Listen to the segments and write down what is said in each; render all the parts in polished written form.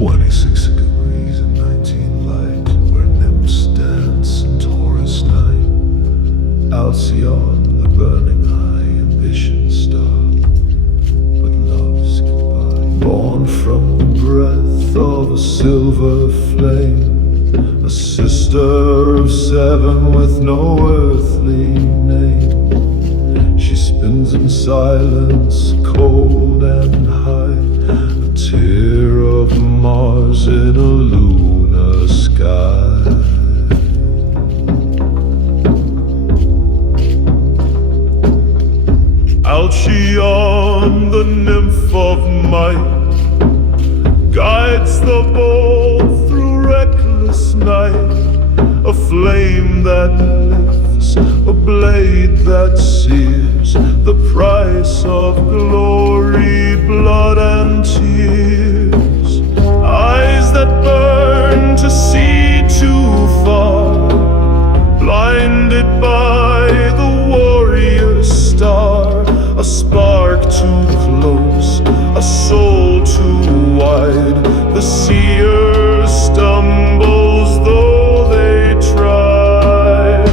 26 degrees and 19 light, where nymphs dance in Taurus night. Alcyone, the burning high ambition star, but love's goodbye. Born from the breath of a silver flame, a sister of seven with no earthly name. She spins in silence, cold and high, a tear of Mars in a lunar sky. Alcyone, the nymph of might, guides the bold through reckless night, a flame that lifts, a blade that sears, the price of glory, blood and tears. Eyes that burn to see too far, blinded by the warrior star, a spark too close, a soul too wide. The seer stumbles though they try.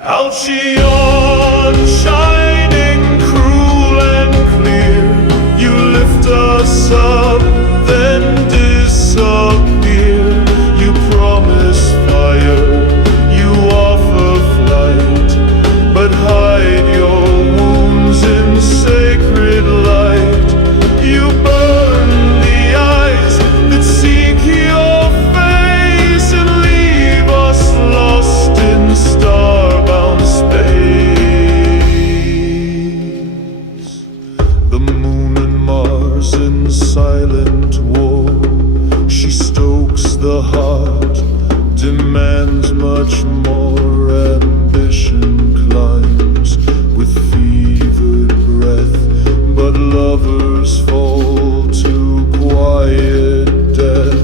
Alcyone, shining, cruel and clear, you lift us up, then disappear. You promise fire, you offer flight, but hide your wounds in sacred light. You burn the eyes that seek your face and leave us lost in starbound space. The moon and Mars in silent war, she stokes the heart, demands much more. Ambition climbs with fevered breath, but lovers fall to quiet death.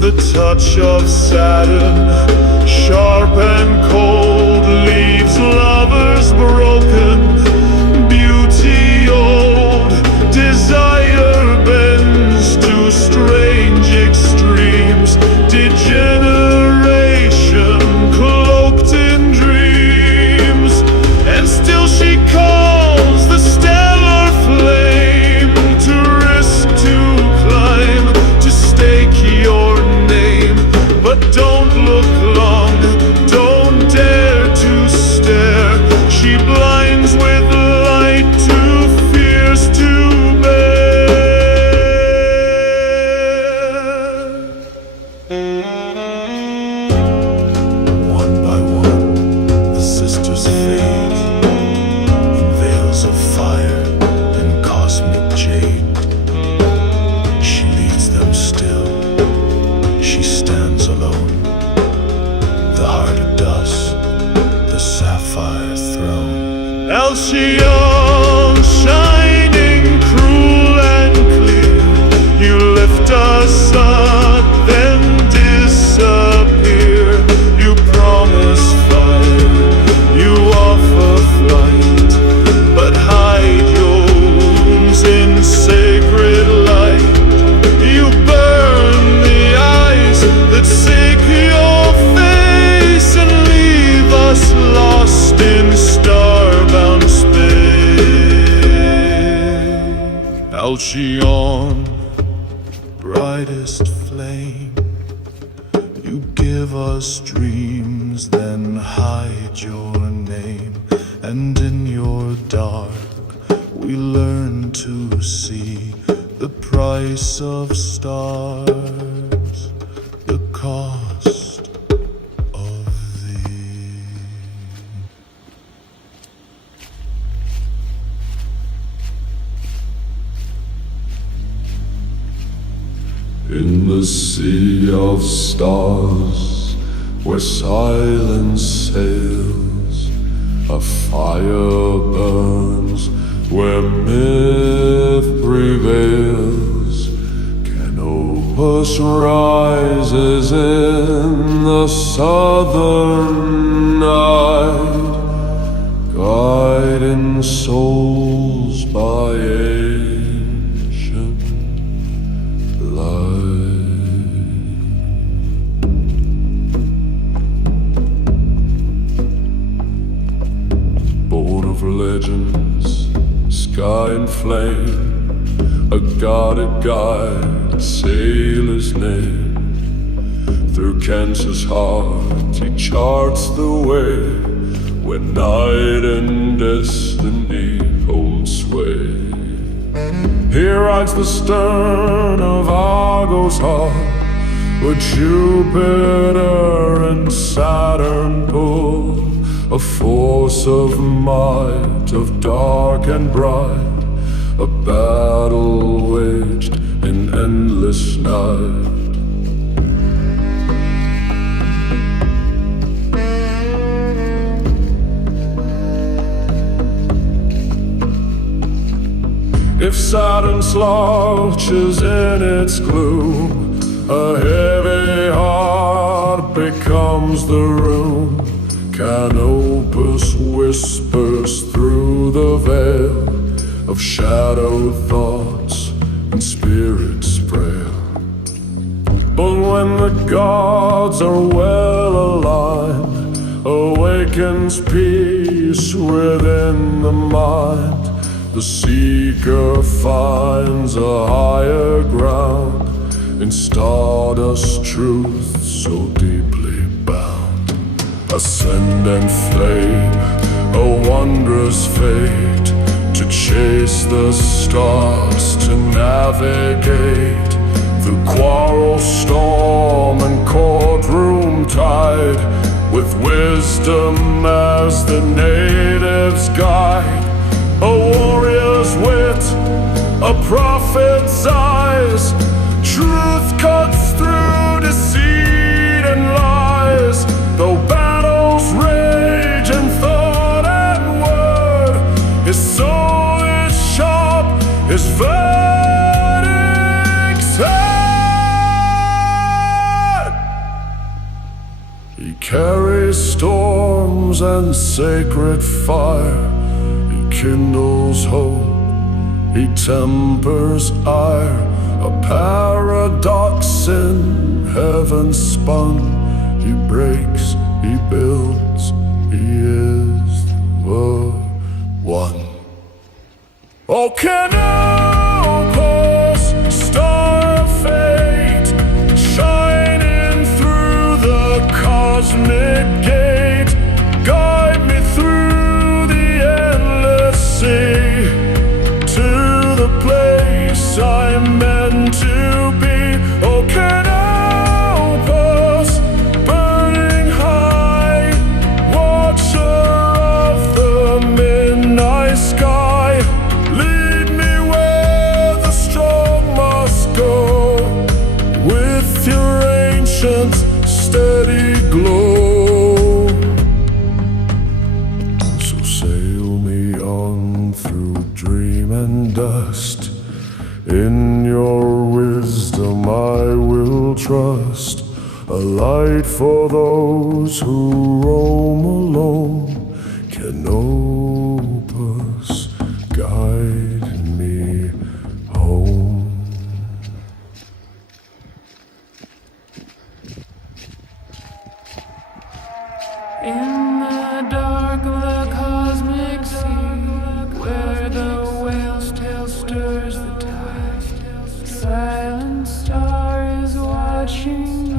The touch of Saturn, sharp and cold, leaves lovers broken. Beauty old, desire bends to strange extremes. Degeneration cloaked in dreams, and still she calls the stellar flame to risk to climb, to stake your name. But don't look long, don't dare to stare. She blinds with light too fierce to bear. One by one, the sisters fade in veils of fire and cosmic jade. She leads them still, she stands alone. The heart of dust, the sapphire throne. Alcyone, shining, cruel and clear, you lift us up, then disappear. You promise fire, you offer flight, but hide your wounds in sacred light. You burn the eyes that seek your face and leave us lost in starbound space. Alcyone, brightest flame, you give us dreams, then hide your name. And in your dark, we learn to see the price of stars, the cost of thee. In the sea of stars, where silence sails, a fire burns, where myth prevails. Canopus rises in the southern night, guiding souls by ancient light. sky in flame, a guarded guide, sailor's name. Through cancer's heart he charts the way, where night and destiny hold sway. Here rides the stern of Argo's heart, where Jupiter and Saturn pull, a force of might, of dark and bright, a battle waged in endless night. If Saturn slouches in its gloom, a heavy heart becomes the room. Canopus whispers through the veil of shadowed thoughts and spirits frail. But when the gods are well aligned, awakens peace within the mind. The seeker finds a higher ground in stardust truth so deeply bound. Ascendant flame, a wondrous fate, to chase the stars, to navigate through quarrel, storm, and courtroom tide, with wisdom as the native's guide. A warrior's wit, a prophet's eyes, truth cuts through deceit and lies. Though battles rage in thought and word, his soul is sharp, his verdict's head. He carries storms and sacred fire, kindles hope, he tempers ire, a paradox in heaven spun. He breaks, he builds, he is the one. Oh, Canopus, star of fate, shining through the cosmic gate, guide me through the sea to the place I'm meant to be. Oh, Canopus, burning high, watcher of the midnight sky, lead me where the strong must go, with your ancient steady glow. Dust. In your wisdom I will trust, a light for those who roam alone. Canopus, guide me home. In the dark of the cosmic sea, where the whale's tail stirs the tide, silent star is watching me.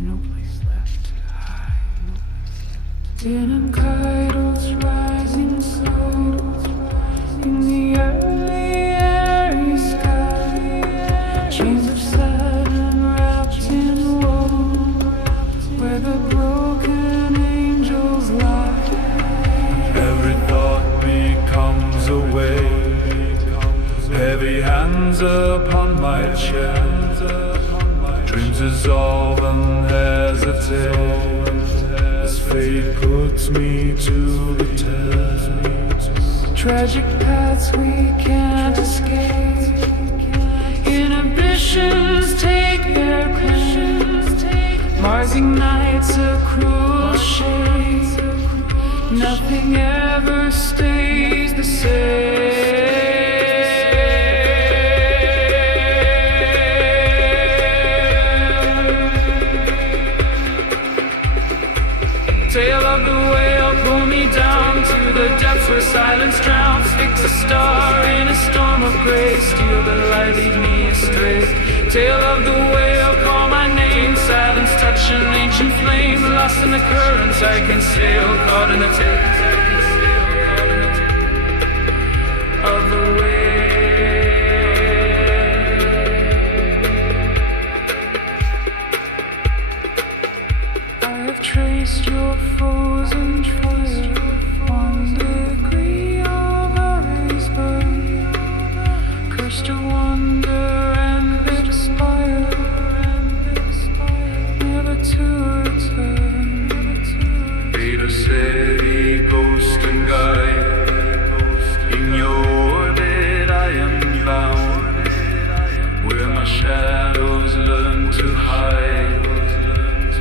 No place left to hide. Dim kite rising slow in the early airy sky, chains of Saturn wrapped in woe, where the broken angels lie. Every thought becomes a weight, heavy hands upon my chest. Dreams dissolve and hesitate, as fate puts me to the test. Tragic paths we can't escape, inhibitions take their claim. Mars ignites a cruel shade, nothing ever stays the same. Tail of the whale, pull me down to the depths where silence drowns, fix a star in a storm of gray. Steal the light, lead me astray. Tail of the whale, call my name. Silence touch an ancient flame. Lost in the currents, I can sail. Caught in the tail of the whale. I have traced your frozen fire. 1 degree of our rays burn. Cursed to wander and expire, never to return. Beta City, ghost and guide. In your orbit I am bound, where my shadows learn to hide,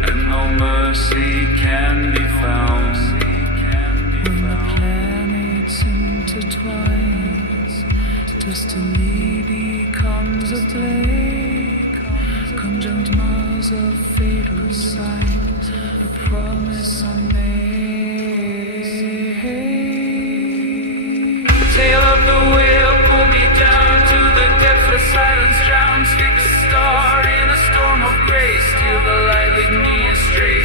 and no mercy can be found. When the planets intertwine, destiny becomes a plague. Conjunct Mars of fatal signs, a promise unmade. Tail of the whale, pull me down to the depths where silence drowns. Fix a star in a storm of gray. Steal the light, lead me astray.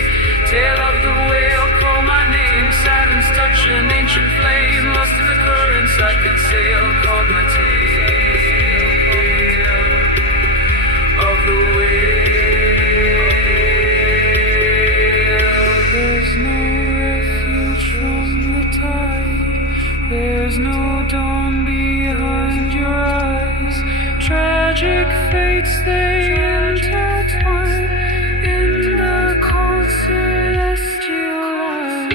Tail of the whale, call my name. Silence touch an ancient flame. Lost in the currents, I can sail. Caught my tail of the whale. There's no refuge from the tide. There's no dawn behind your eyes. Tragic fates, they intertwine in the cold celestial light.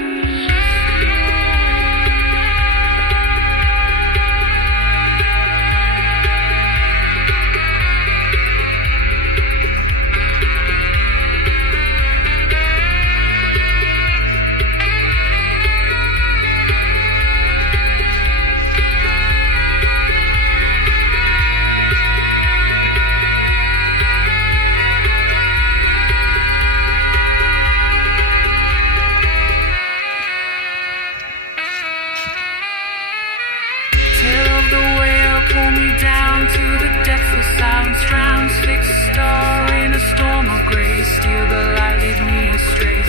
Tail of the whale, pull me down to the depths where silence drowns. Fix a star in a storm of gray. Steal the light, lead me astray.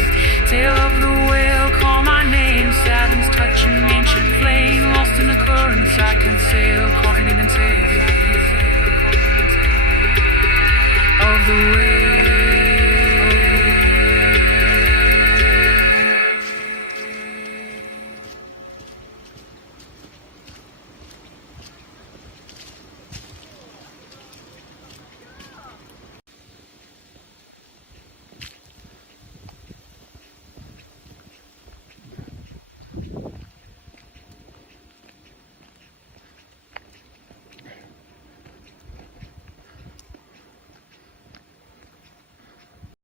Tail of the whale,